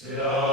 Sit down.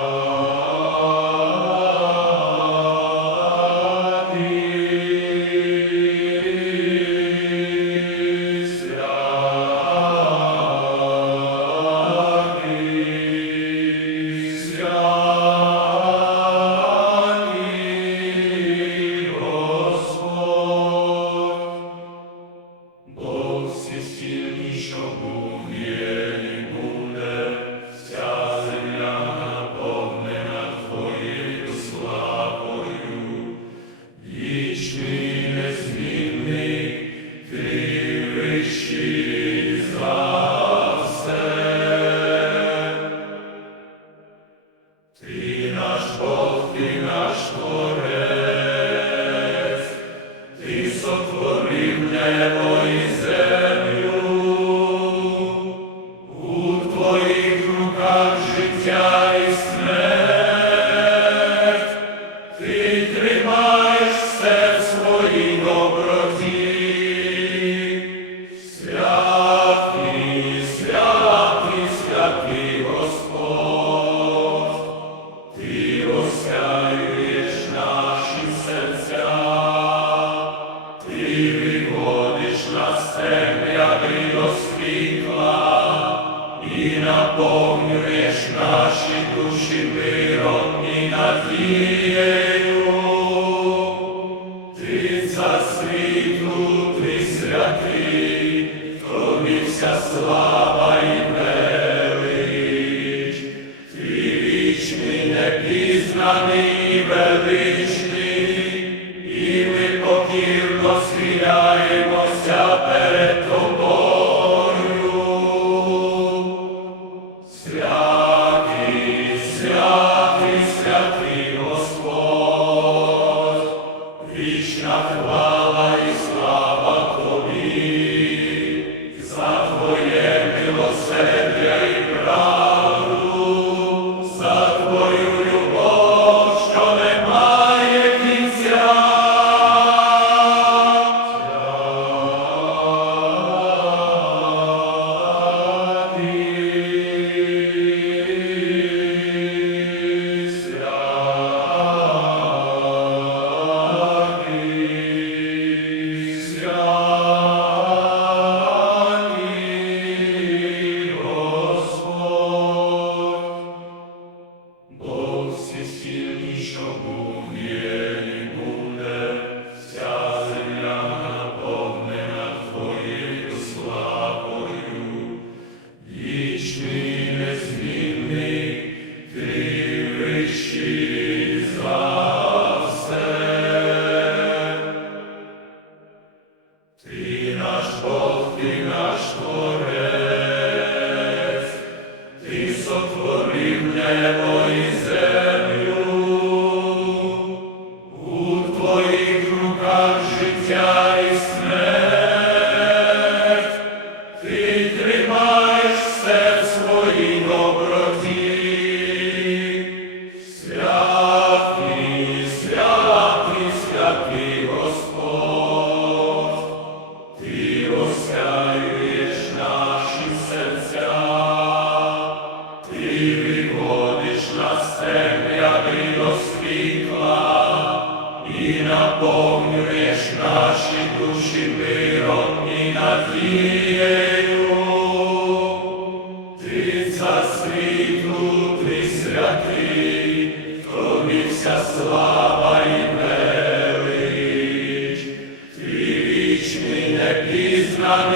is not evil, is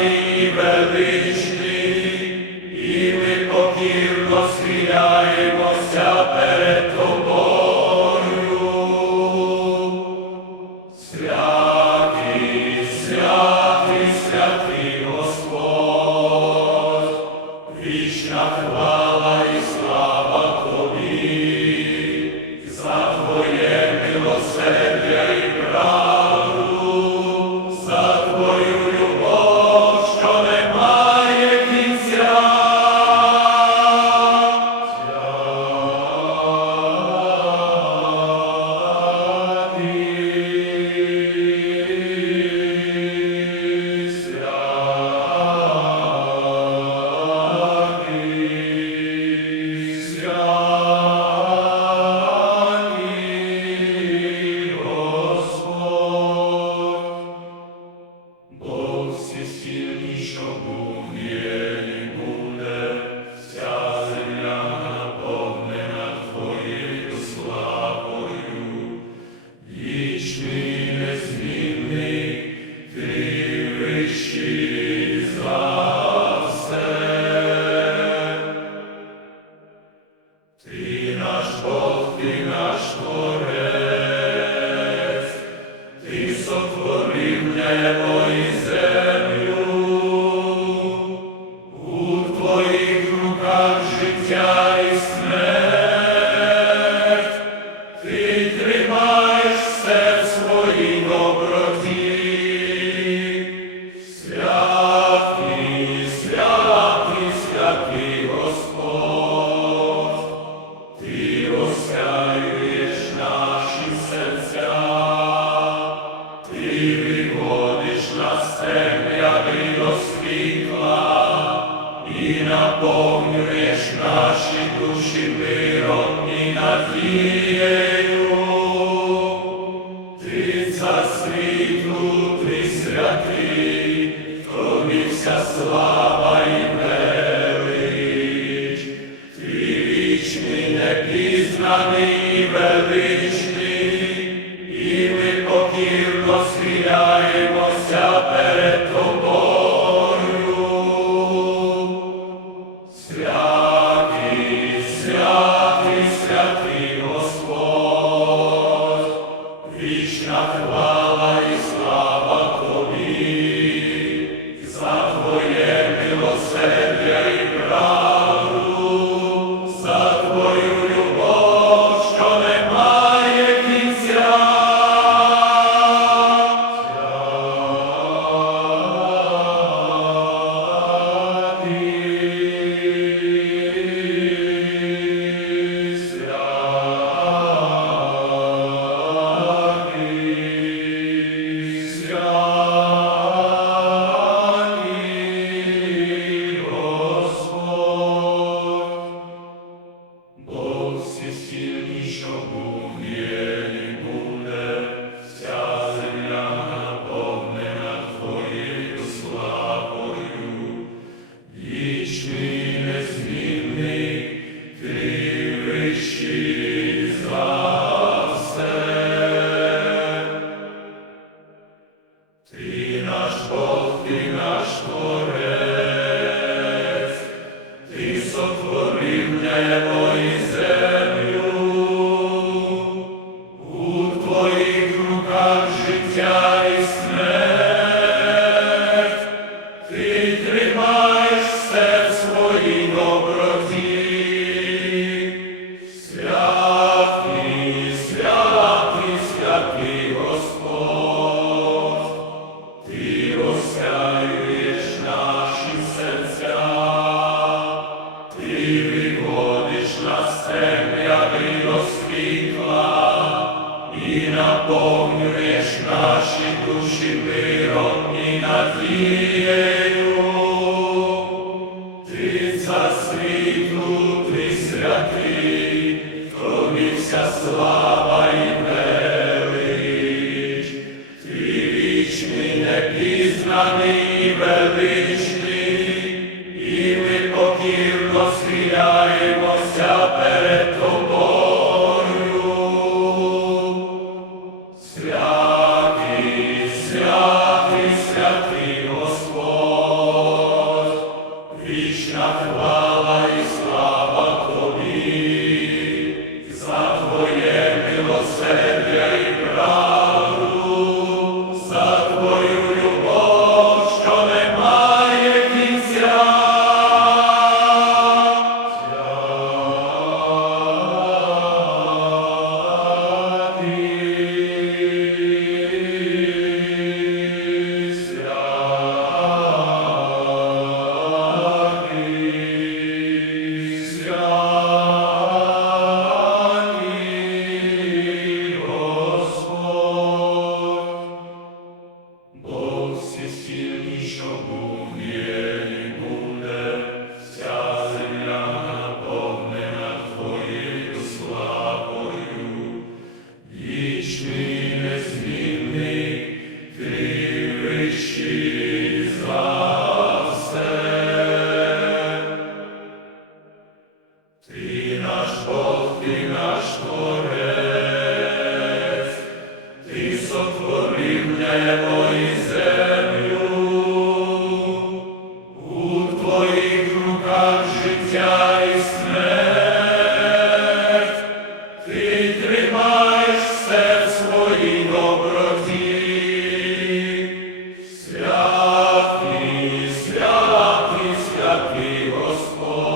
Viva. Величний, і ми покірно love you. British Господь.